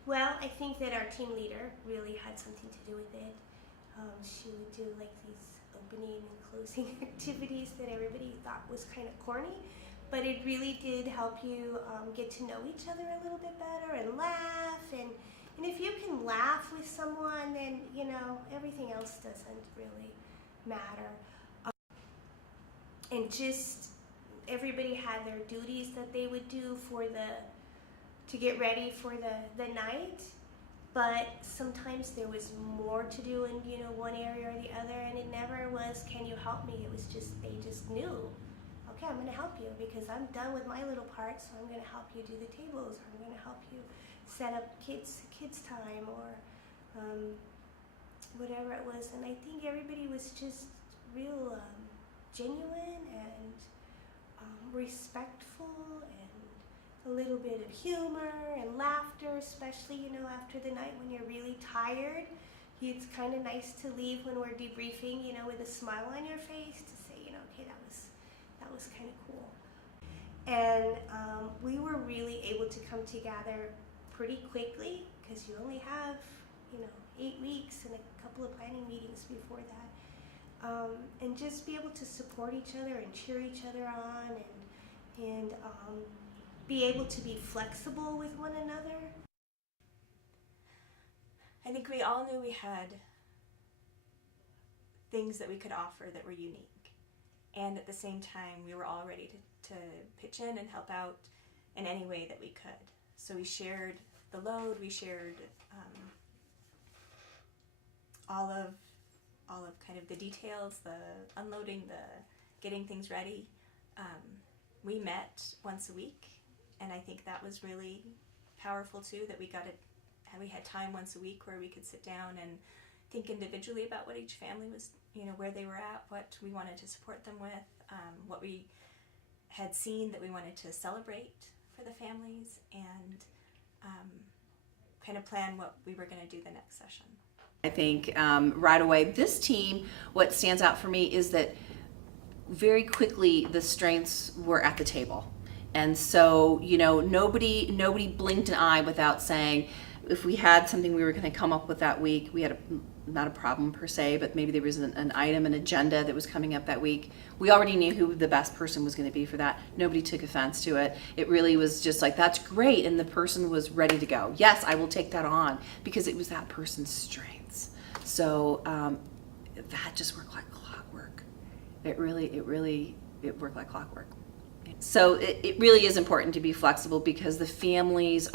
Well, I think that our team leader really had something to do with it. She would do like these opening and closing activities that everybody thought was kind of corny, but it really did help you get to know each other a little bit better and laugh. And if you can laugh with someone, then, you know, everything else doesn't really matter. And just everybody had their duties that they would do to get ready for the night, but sometimes there was more to do in, you know, one area or the other, and it never was, can you help me? It was just, they just knew, okay, I'm going to help you because I'm done with my little part, so I'm going to help you do the tables, or I'm going to help you set up kids time, or whatever it was. And I think everybody was just real genuine and respectful, and a little bit of humor and laughter, especially, you know, after the night when you're really tired. It's kind of nice to leave when we're debriefing, you know, with a smile on your face to say, you know, okay, that was kind of cool. And we were really able to come together pretty quickly because you only have, you know, 8 weeks and a couple of planning meetings before that. And just be able to support each other and cheer each other on, and be able to be flexible with one another. I think we all knew we had things that we could offer that were unique, and at the same time we were all ready to pitch in and help out in any way that we could. So we shared the load, we shared all of kind of the details, the unloading, the getting things ready. We met once a week, and I think that was really powerful too, that we had time once a week where we could sit down and think individually about what each family was, you know, where they were at, what we wanted to support them with, what we had seen that we wanted to celebrate for the families, and kind of plan what we were going to do the next session. I think right away, this team, what stands out for me is that very quickly the strengths were at the table. And so, you know, nobody blinked an eye without saying, if we had something we were going to come up with that week, we had not a problem per se, but maybe there was an item, an agenda that was coming up that week. We already knew who the best person was going to be for that. Nobody took offense to it. It really was just like, that's great. And the person was ready to go. Yes, I will take that on, because it was that person's strengths. So that just worked like clockwork. It worked like clockwork. So it really is important to be flexible, because the families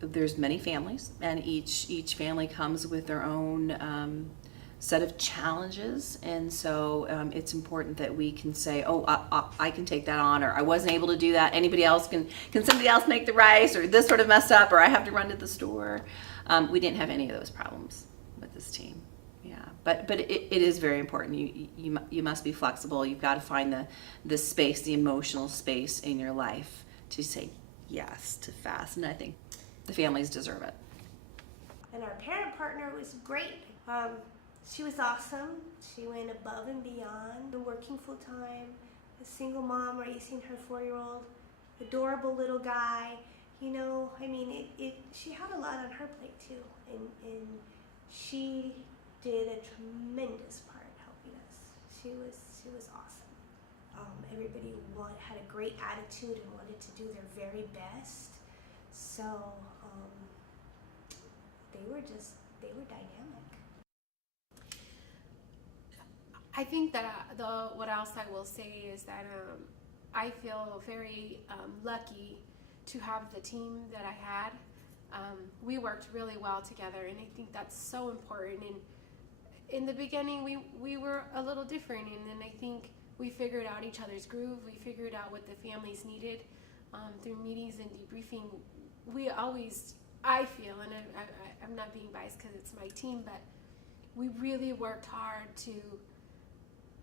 there's many families, and each family comes with their own set of challenges, and so it's important that we can say, oh, I can take that on, or I wasn't able to do that. Anybody else can somebody else make the rice, or this sort of messed up, or I have to run to the store. We didn't have any of those problems with this team. Yeah, But it is very important. You must be flexible. You've got to find the space, the emotional space in your life to say yes to fast, and I think the families deserve it. And our parent partner was great. She was awesome. She went above and beyond. Working full time, a single mom raising her 4-year-old, adorable little guy. You know, I mean, she had a lot on her plate too, and she did a tremendous part helping us. She was awesome. Everybody had a great attitude and wanted to do their very best. So they were dynamic. I think that what else I will say is that I feel very lucky to have the team that I had. We worked really well together, and I think that's so important. And in the beginning, we were a little different, and then I think we figured out each other's groove. We figured out what the families needed through meetings and debriefing. We always, I feel, and I'm not being biased because it's my team, but we really worked hard to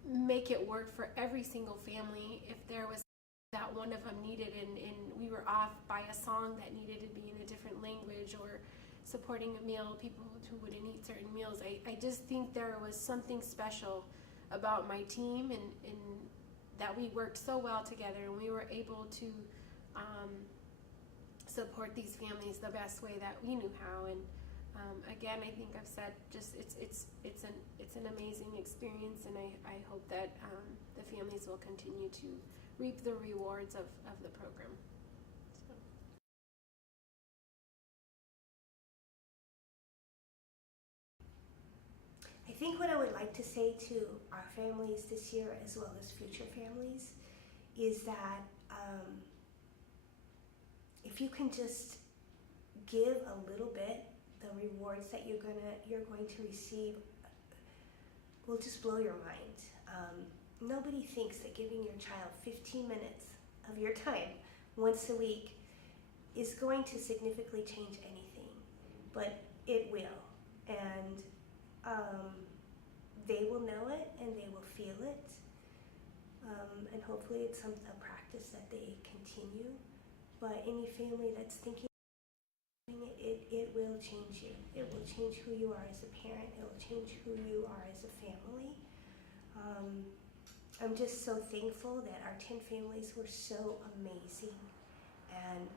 make it work for every single family. If there was that one of them needed, and we were off by a song that needed to be in a different language, or supporting a meal, people who wouldn't eat certain meals, I just think there was something special about my team, and that we worked so well together, and we were able to support these families the best way that we knew how. And again, I think I've said, just it's an amazing experience, and I hope that the families will continue to reap the rewards of the program. So. I think what I would like to say to our families this year, as well as future families, is that if you can just give a little bit, the rewards that you're going to receive will just blow your mind. Nobody thinks that giving your child 15 minutes of your time once a week is going to significantly change anything, but it will. And they will know it, and they will feel it, and hopefully it's a practice that they continue. But any family that's thinking it will change you. It will change who you are as a parent. It will change who you are as a family. I'm just so thankful that our 10 families were so amazing and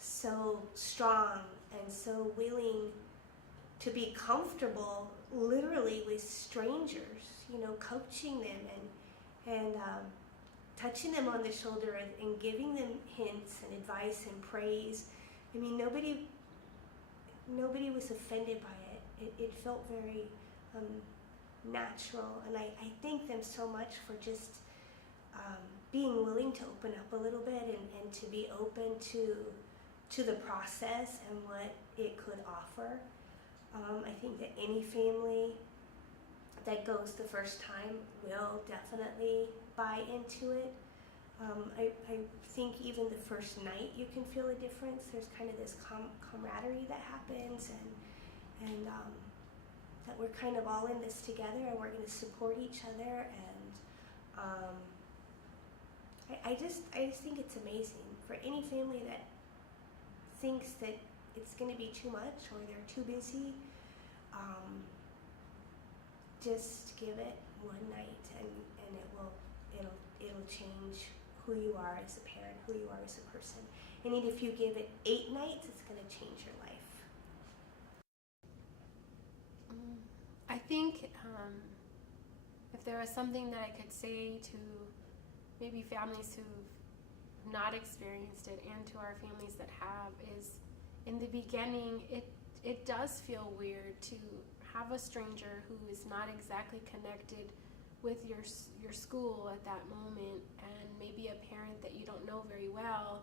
so strong and so willing to be comfortable literally with strangers, you know, coaching them and touching them on the shoulder and giving them hints and advice and praise. I mean, nobody was offended by it. It felt very natural, and I thank them so much for just being willing to open up a little bit and to be open to the process and what it could offer. I think that any family that goes the first time will definitely buy into it. I think even the first night you can feel a difference. There's kind of this camaraderie that happens, and that we're kind of all in this together, and we're going to support each other. And I just think it's amazing for any family that thinks that it's going to be too much or they're too busy. Just give it one night, and it'll change who you are as a parent, who you are as a person. And if you give it 8 nights, it's going to change your life. I think if there was something that I could say to maybe families who've not experienced it, and to our families that have, is in the beginning it does feel weird to have a stranger who is not exactly connected with your school at that moment, and maybe a parent that you don't know very well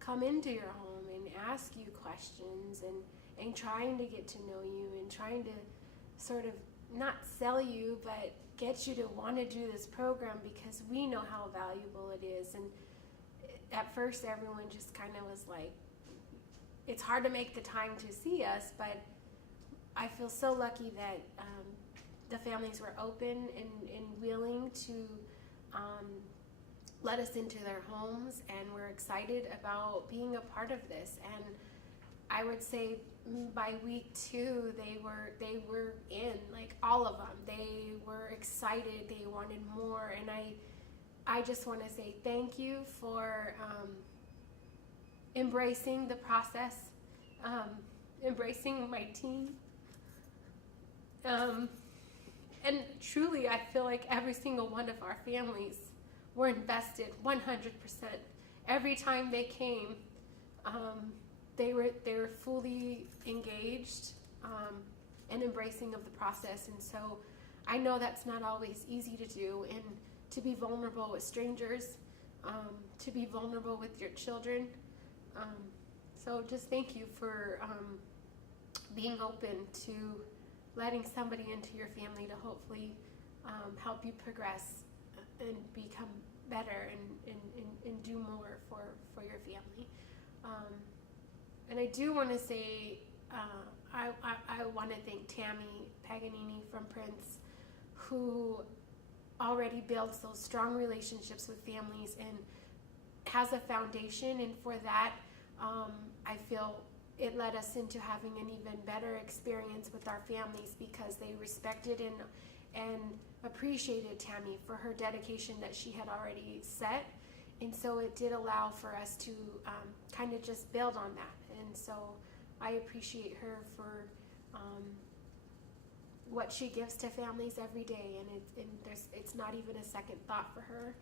come into your home and ask you questions and trying to get to know you and trying to sort of not sell you, but get you to want to do this program because we know how valuable it is. And at first everyone just kind of was like, it's hard to make the time to see us, but I feel so lucky that the families were open and willing to let us into their homes, and we're excited about being a part of this. And I would say by week 2, they were in, like all of them. They were excited. They wanted more, and I just want to say thank you for embracing the process, embracing my team. And truly, I feel like every single one of our families were invested 100%. Every time they came, they were fully engaged and embracing of the process. And so I know that's not always easy to do, and to be vulnerable with strangers, to be vulnerable with your children. So just thank you for being open to letting somebody into your family to hopefully help you progress and become better and do more for your family. And I do want to say, I want to thank Tammy Paganini from Prince, who already builds those strong relationships with families and has a foundation, and for that, I feel it led us into having an even better experience with our families, because they respected and appreciated Tammy for her dedication that she had already set. And so it did allow for us to kind of just build on that. And so I appreciate her for what she gives to families every day, and it's not even a second thought for her.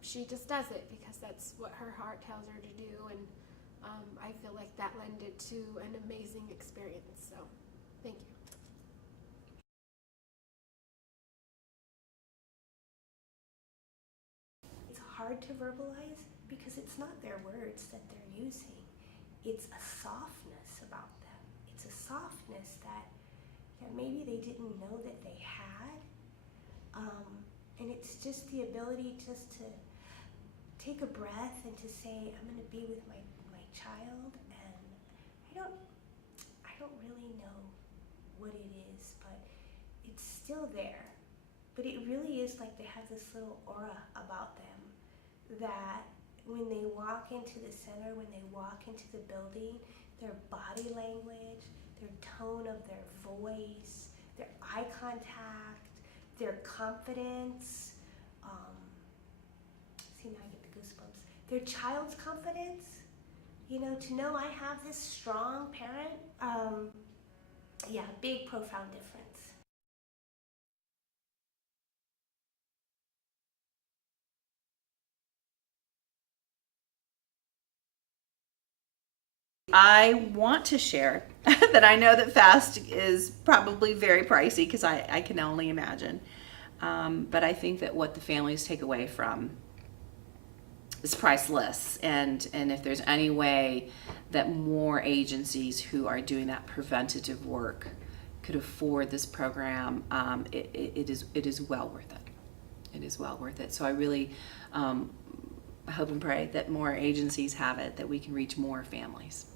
She just does it because that's what her heart tells her to do, and I feel like that lended to an amazing experience. So thank you. It's hard to verbalize because it's not their words that they're using. It's a softness about them. It's a softness that maybe they didn't know that they had. And it's just the ability just to take a breath and to say, I'm going to be with my child, and I don't really know what it is, but it's still there. But it really is like they have this little aura about them that when they walk into the center, when they walk into the building, their body language, their tone of their voice, their eye contact, their confidence, see, now I get the goosebumps, their child's confidence, to know I have this strong parent, big, profound difference. I want to share that I know that FAST is probably very pricey, because I can only imagine. But I think that what the families take away from is priceless. And if there's any way that more agencies who are doing that preventative work could afford this program, it is well worth it. It is well worth it. So I really hope and pray that more agencies have it, that we can reach more families.